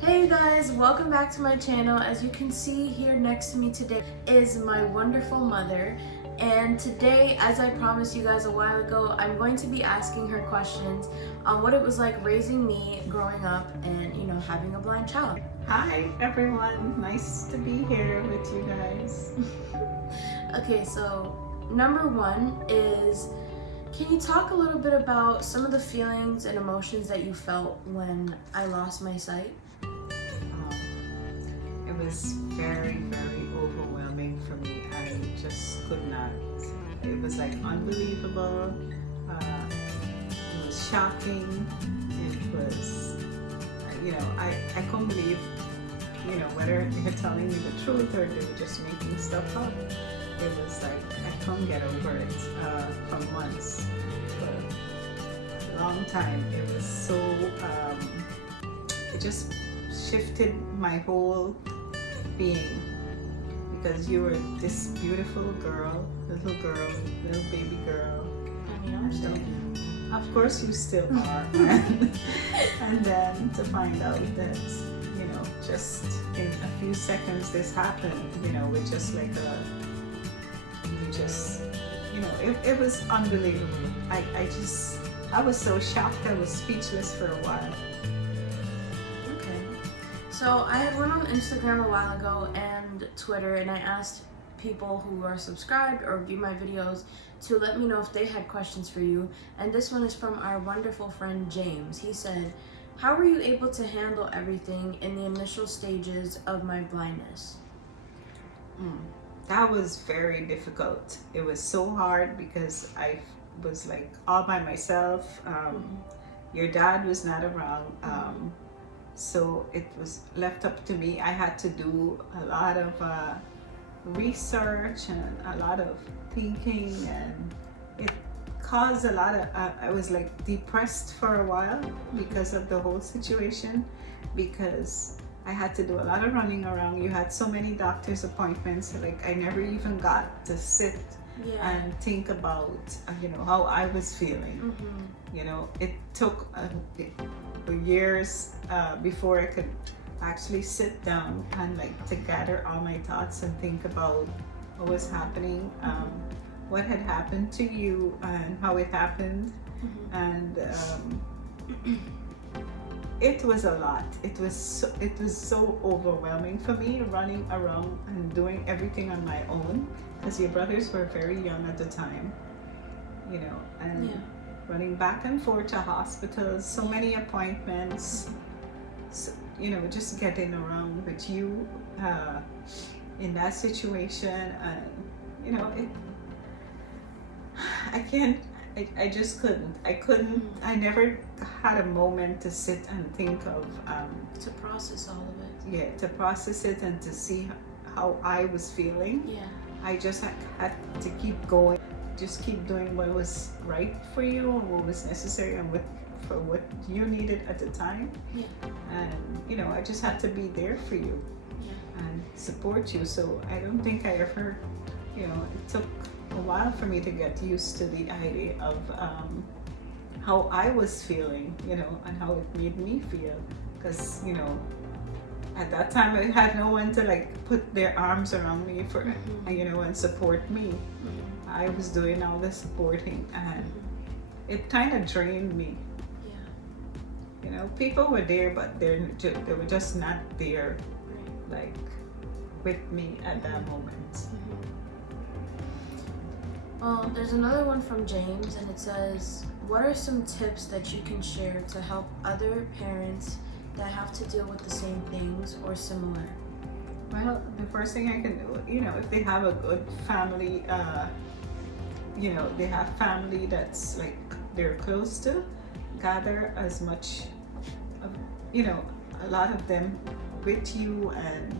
Hey you guys, welcome back to my channel. As you can see here next to me today is my wonderful mother. And today, as I promised you guys a while ago, I'm going to be asking her questions on what it was like raising me growing up and, having a blind child. Hi everyone, nice to be here with you guys. Okay, so number one is, can you talk a little bit about some of the feelings and emotions that you felt when I lost my sight? It was very, very overwhelming for me. I just could not. It was like unbelievable. It was shocking. It was, I couldn't believe, whether they're telling me the truth or they were just making stuff up. It was like, I couldn't get over it for months. For a long time. It was so, it just shifted my whole being, because you were this beautiful girl, little baby girl. I mean, I'm still. Of course you still are. And then to find out that, just in a few seconds this happened, with just like it was unbelievable. I was so shocked, I was speechless for a while. So I had went on Instagram a while ago and Twitter, and I asked people who are subscribed or view my videos to let me know if they had questions for you. And this one is from our wonderful friend James. He said, "How were you able to handle everything in the initial stages of my blindness?" That was very difficult. It was so hard because I was like all by myself. Your dad was not around. So it was left up to me. I had to do a lot of research and a lot of thinking, and it caused a lot of, I was like depressed for a while because of the whole situation, because I had to do a lot of running around. You had so many doctor's appointments, like I never even got to sit and think about, how I was feeling. It took years before I could actually sit down and like to gather all my thoughts and think about what was happening, what had happened to you and how it happened. And it was a lot. It was so overwhelming for me, running around and doing everything on my own, because your brothers were very young at the time, and running back and forth to hospitals, so many appointments, so, just getting around with you in that situation. And I just couldn't. I never had a moment to sit and think of To process all of it. Yeah, to process it and to see how I was feeling. Yeah. I just had to keep going, just keep doing what was right for you and what was necessary and for what you needed at the time. Yeah. And I just had to be there for you and support you. So I don't think I ever, it took a while for me to get used to the idea of how I was feeling, and how it made me feel. Because, at that time I had no one to like put their arms around me for, and support me. I was doing all the supporting, and it kind of drained me. People were there, but they were just not there, like with me at that moment. Well, there's another one from James, and it says, "What are some tips that you can share to help other parents that have to deal with the same things or similar?" Well, the first thing I can do, if they have a good family, they have family that's like they're close to, gather as much of, a lot of them with you, and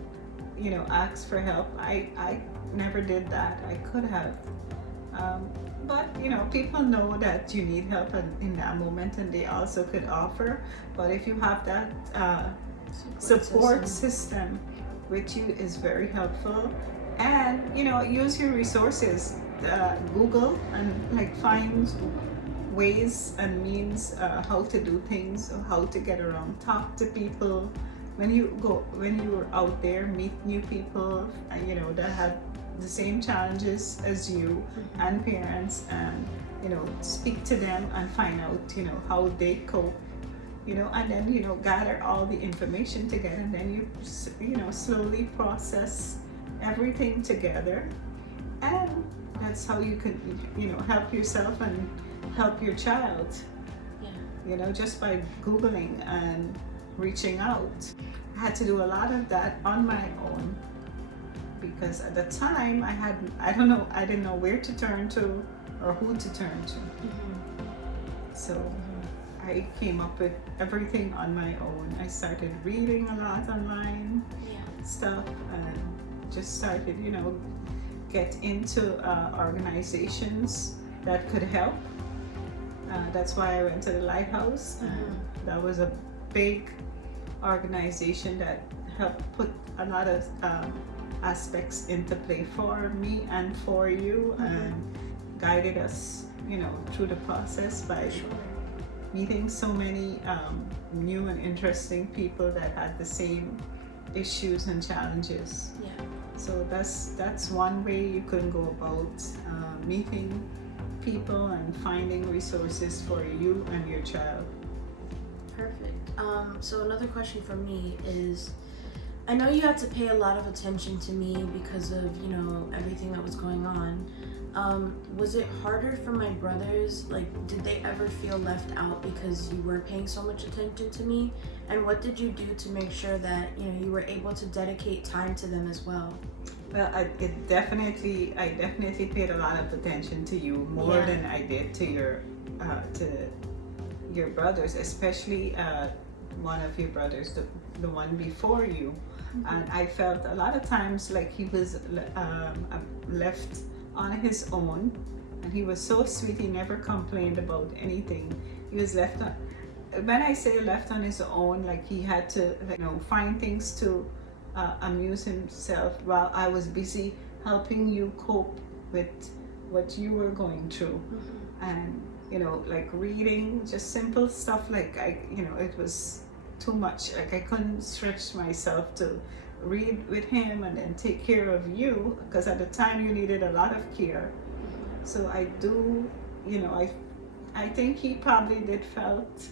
ask for help. I never did that. I could have, but people know that you need help in that moment, and they also could offer. But if you have that support system with you, is very helpful. And use your resources, Google, and like find ways and means how to do things, how to get around, talk to people, when you're out there, meet new people, you know, that have the same challenges as you and parents, and you know, speak to them and find out, you know, how they cope, you know, and then, you know, gather all the information together, and then you know, slowly process everything together, and that's how you can, you know, help yourself and help your child, Yeah. you know, just by Googling and reaching out. I had to do a lot of that on my own because at the time I didn't know where to turn to or who to turn to. So I came up with everything on my own. I started reading a lot online stuff and just started, you know, get into organizations that could help. That's why I went to the Lighthouse, and that was a big organization that helped put a lot of aspects into play for me and for you, and guided us, you know, through the process by meeting so many new and interesting people that had the same issues and challenges. Yeah. So that's one way you can go about meeting people and finding resources for you and your child. Perfect. So another question for me is, I know you had to pay a lot of attention to me because of, you know, everything that was going on. Was it harder for my brothers? Like, did they ever feel left out because you were paying so much attention to me? And what did you do to make sure that, you know, you were able to dedicate time to them as well? Well, I definitely paid a lot of attention to you, more than I did to your brothers, especially one of your brothers, the one before you. And I felt a lot of times like he was left on his own, and he was so sweet. He never complained about anything. He was left on. When I say left on his own, like he had to, you know, find things to amuse himself while I was busy helping you cope with what you were going through. And you know, like reading, just simple stuff, like it was too much. Like I couldn't stretch myself to read with him and then take care of you, because at the time you needed a lot of care. So I do, you know, I think he probably did felt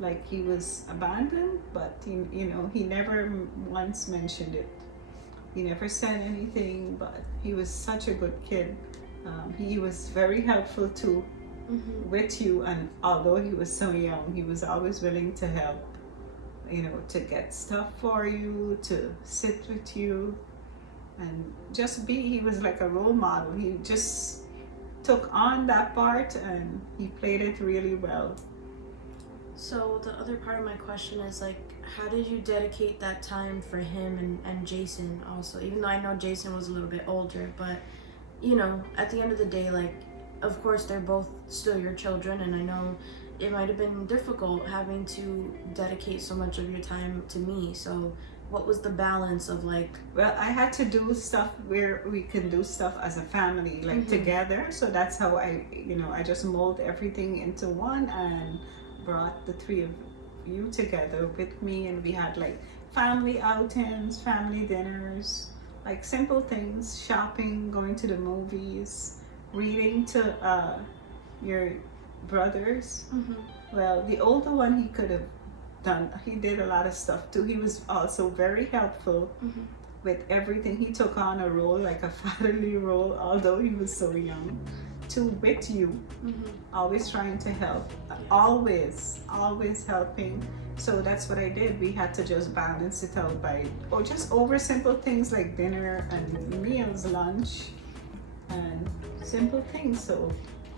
like he was abandoned, but he never once mentioned it. He never said anything, but he was such a good kid. He was very helpful too with you, and although he was so young, he was always willing to help, you know, to get stuff for you, to sit with you, and just be. He was like a role model. He just took on that part and he played it really well. So the other part of my question is, like, how did you dedicate that time for him and Jason also? Even though I know Jason was a little bit older, but you know, at the end of the day, like, of course they're both still your children, and I know it might have been difficult having to dedicate so much of your time to me. So what was the balance of, like? Well, I had to do stuff where we can do stuff as a family, like together. So that's how I just mold everything into one and brought the three of you together with me, and we had like family outings, family dinners, like simple things, shopping, going to the movies, reading to your brothers. Well, the older one, he did a lot of stuff too. He was also very helpful with everything. He took on a role, like a fatherly role, although he was so young, with you, always trying to help, always helping. So that's what I did. We had to just balance it out by just over simple things like dinner and meals, lunch, and simple things. So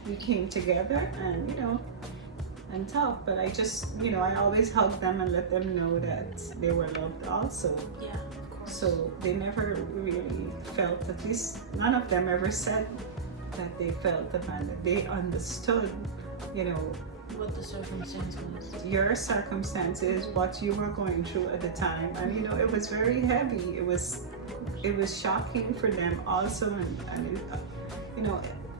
we came together and talked. But I just, I always hugged them and let them know that they were loved also. Yeah, of course. So they never really felt, at least none of them ever said that they felt abandoned. They understood, what the circumstance was. Your circumstances, what you were going through at the time, and it was very heavy. It was shocking for them also, and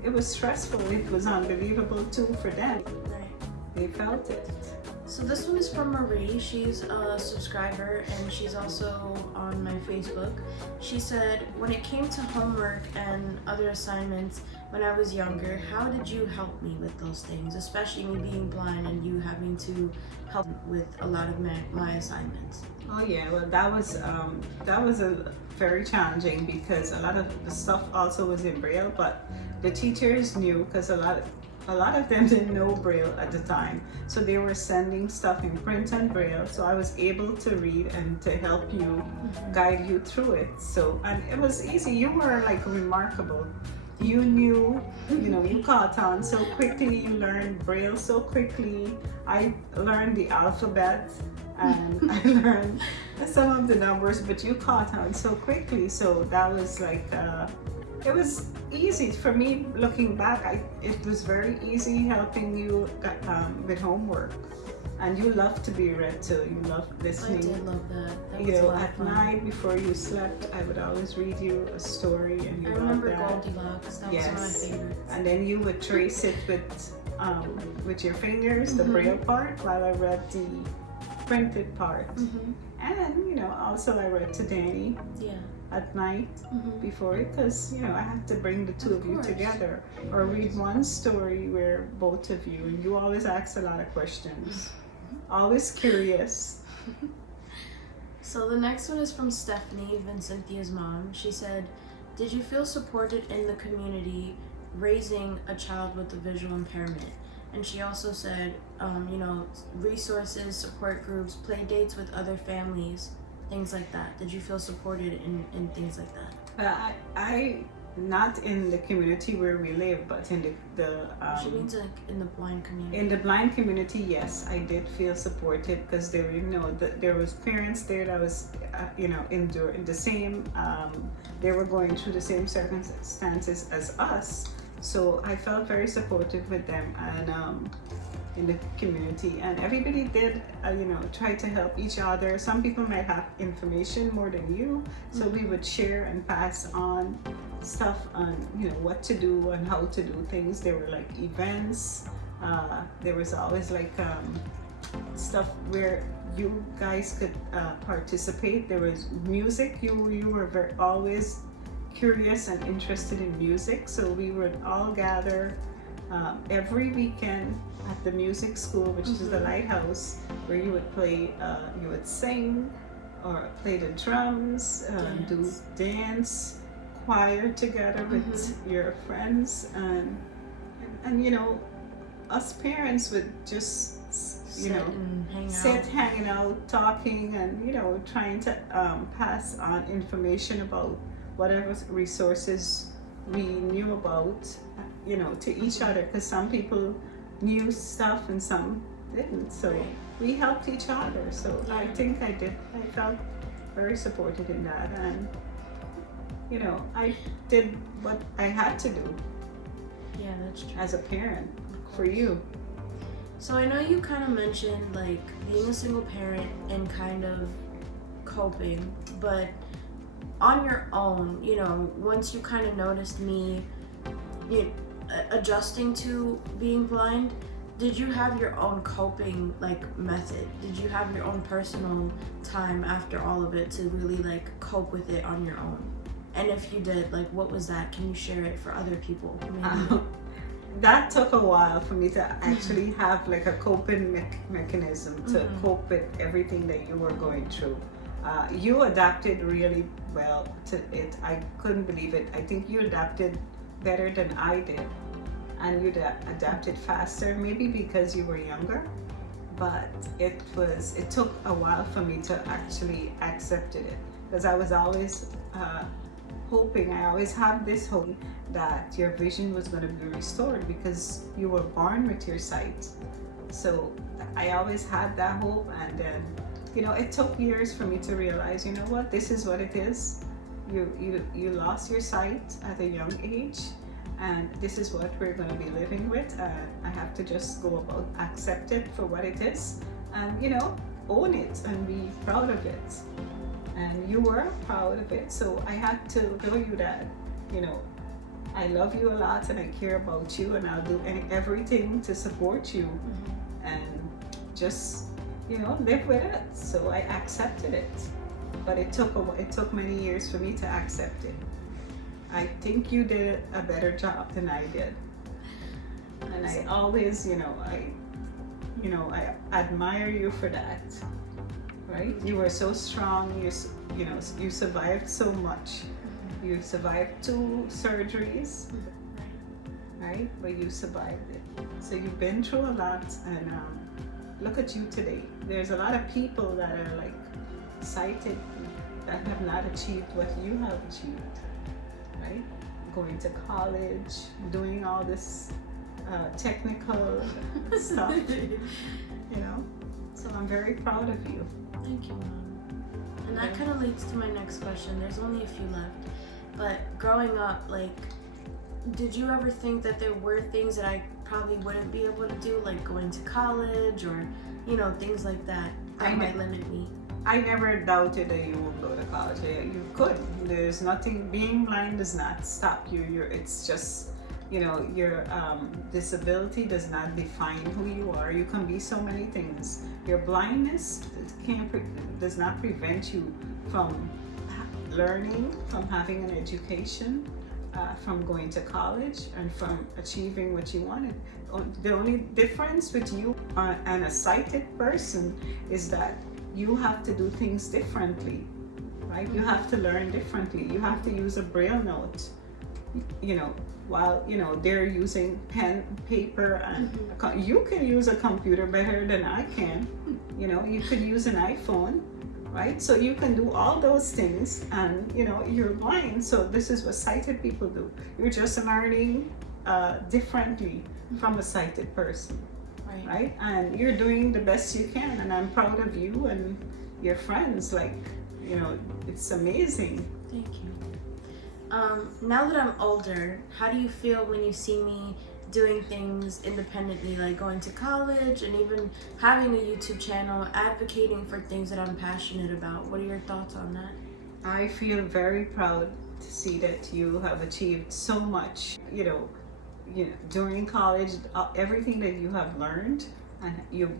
it was stressful. It was unbelievable too for them. Right. They felt it. So this one is from Marie. She's a subscriber and she's also on my Facebook. She said, when it came to homework and other assignments when I was younger, how did you help me with those things? Especially me being blind and you having to help with a lot of my assignments. Oh yeah, well that was a very challenging because a lot of the stuff also was in Braille, but the teachers knew because a lot of them didn't know Braille at the time, so they were sending stuff in print and Braille. So I was able to read and to help you, guide you through it. So and it was easy. You were like remarkable. You knew, you caught on so quickly. You learned Braille so quickly. I learned the alphabet and I learned some of the numbers, but you caught on so quickly. So that was like, it was easy for me. Looking back, it was very easy helping you with homework. And you love to be read too. You love listening. I did love that. That was You a know, lot of at fun. night before you slept, I would always read you a story, and you I loved remember that. Goldilocks. That was one of my Yes. favorites. And then you would trace it with your fingers, the Braille part, while I read the printed part. And also I read to Danny Yeah. at night before it, because I have to bring the two of you course. together, or read one story where both of you, and you always ask a lot of questions, always curious. So the next one is from Stephanie, Vincentia's mom. She said, did you feel supported in the community raising a child with a visual impairment? And she also said, resources, support groups, play dates with other families, things like that. Did you feel supported in things like that? I not in the community where we live, but in the She means like in the blind community. in the blind community. Yes, I did feel supported because there, there was parents there that was, enduring the same. They were going through the same circumstances as us, so I felt very supportive with them and in the community. And everybody did, try to help each other. Some people might have information more than you, so we would share and pass on stuff on what to do and how to do things. There were like events, there was always like stuff where you guys could participate. There was music. You were always curious and interested in music, so we would all gather every weekend at the music school, which is the Lighthouse, where you would play, you would sing or play the drums, do dance, choir together with your friends, and us parents would just sit hanging out, talking, and trying to pass on information about whatever resources we knew about, to each other, because some people knew stuff and some didn't, so we helped each other. So I think I felt very supported in that, and I did what I had to do. Yeah, that's true. As a parent for you. So I know you kind of mentioned like being a single parent and kind of coping, but on your own, once you kind of noticed me adjusting to being blind, did you have your own coping method? Did you have your own personal time after all of it to really cope with it on your own? And if you did, what was that? Can you share it for other people? That took a while for me to actually have a coping mechanism to cope with everything that you were going through. You adapted really well to it. I couldn't believe it. I think you adapted better than I did, and you adapted faster, maybe because you were younger, but it took a while for me to actually accept it, because I was always hoping, I always have this hope that your vision was going to be restored because you were born with your sight. So I always had that hope, and then it took years for me to realize, what, this is what it is. You lost your sight at a young age, and this is what we're going to be living with. I have to just go about, accept it for what it is, and own it and be proud of it. And you were proud of it, so I had to show you that I love you a lot and I care about you, and I'll do everything to support you. And just, live with it. So I accepted it. But it took many years for me to accept it. I think you did a better job than I did. And I always, I admire you for that. Right? You were so strong. You survived so much. You survived 2 surgeries, right? But you survived it. So you've been through a lot, and look at you today. There's a lot of people that are like sighted that have not achieved what you have achieved, right? Going to college, doing all this technical stuff, So I'm very proud of you. Thank you, Mom. And that kind of leads to my next question. There's only a few left. But growing up, like, did you ever think that there were things that I probably wouldn't be able to do, like going to college or, things like that might limit me? I never doubted that you would go to college. You could. There's nothing. Being blind does not stop you. It's just, your disability does not define who you are. You can be so many things. Your blindness does not prevent you from learning, from having an education, from going to college, and from achieving what you wanted. The only difference with you and a sighted person is that you have to do things differently, right? You have to learn differently. You have to use a braille note, while they're using pen, paper, and you can use a computer better than I can. You could use an iPhone, right? So you can do all those things, and you're blind. So this is what sighted people do. You're just learning differently from a sighted person. Right? And you're doing the best you can, and I'm proud of you and your friends. It's amazing. Thank you. Now that I'm older, how do you feel when you see me doing things independently, like going to college and even having a YouTube channel, advocating for things that I'm passionate about? What are your thoughts on that? I feel very proud to see that you have achieved so much, during college, everything that you have learned, and you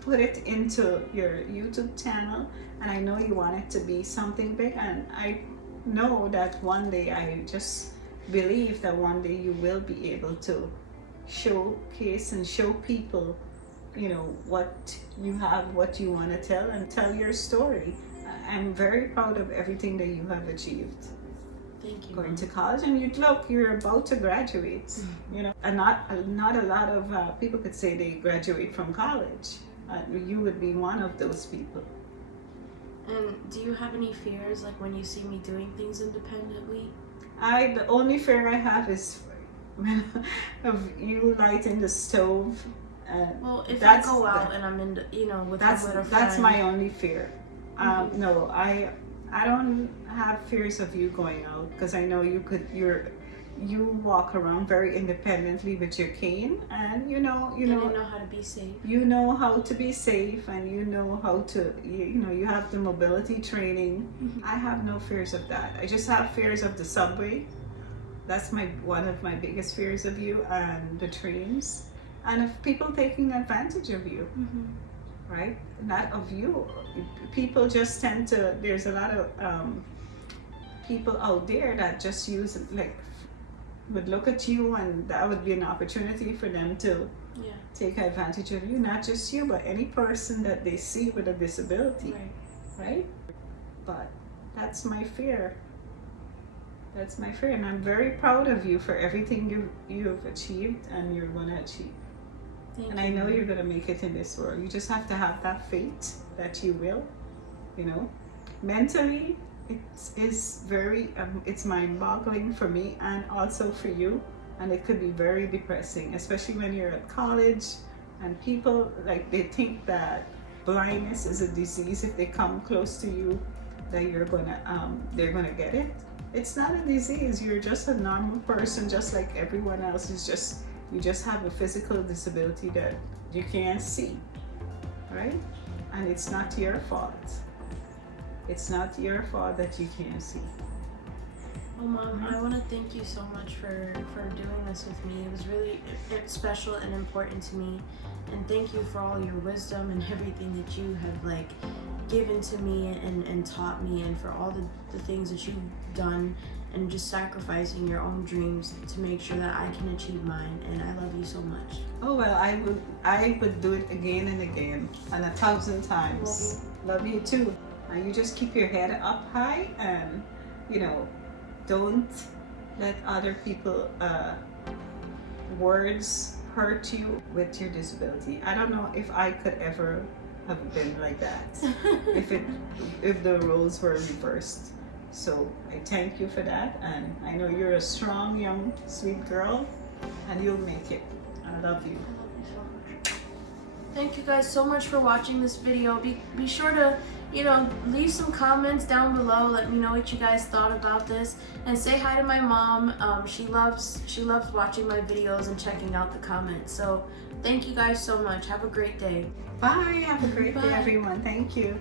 put it into your YouTube channel, and I know you want it to be something big, and I know that one day, I just believe that one day you will be able to showcase and show people, what you have, what you want to tell, and tell your story. I'm very proud of everything that you have achieved. Thank you. Going to college, and you're about to graduate, and not a lot of people could say they graduate from college. You would be one of those people. And do you have any fears, like when you see me doing things independently? The only fear I have is of you lighting the stove. Well, if I go out and I'm in, with a little friend. That's my only fear. No, I don't have fears of you going out, because I know you walk around very independently with your cane, and you know how to be safe. You know how to be safe, and you know how to you have the mobility training. I have no fears of that. I just have fears of the subway. That's one of my biggest fears of you, and the trains, and of people taking advantage of you. Right? Not of you. People just tend to, there's a lot of people out there that just would look at you, and that would be an opportunity for them to take advantage of you. Not just you, but any person that they see with a disability. Right? But that's my fear. That's my fear, and I'm very proud of you for everything you've achieved and you're going to achieve. And I know you're going to make it in this world. You just have to have that faith that you will, Mentally, it's very, it's mind-boggling for me and also for you. And it could be very depressing, especially when you're at college and people, they think that blindness is a disease. If they come close to you, that they're going to get it. It's not a disease. You're just a normal person, just like everyone else. You just have a physical disability that you can't see, right? And it's not your fault. It's not your fault that you can't see. Well, Mom, I want to thank you so much for doing this with me. It was really special and important to me. and thank you for all your wisdom and everything that you have like given to me and taught me, and for all the things that you've done, and just sacrificing your own dreams to make sure that I can achieve mine. And I love you so much. Oh well, I would do it again and again and 1,000 times. Love you too. And you just keep your head up high, and don't let other people words hurt you with your disability. I don't know if I could ever have been like that if the roles were reversed. So I thank you for that, and I know you're a strong, young, sweet girl, and you'll make it. I love you. Thank you guys so much for watching this video. Be sure to, leave some comments down below. Let me know what you guys thought about this, and say hi to my mom. She loves watching my videos and checking out the comments. So thank you guys so much. Have a great day. Bye. Have a great Bye. day, everyone. Thank you.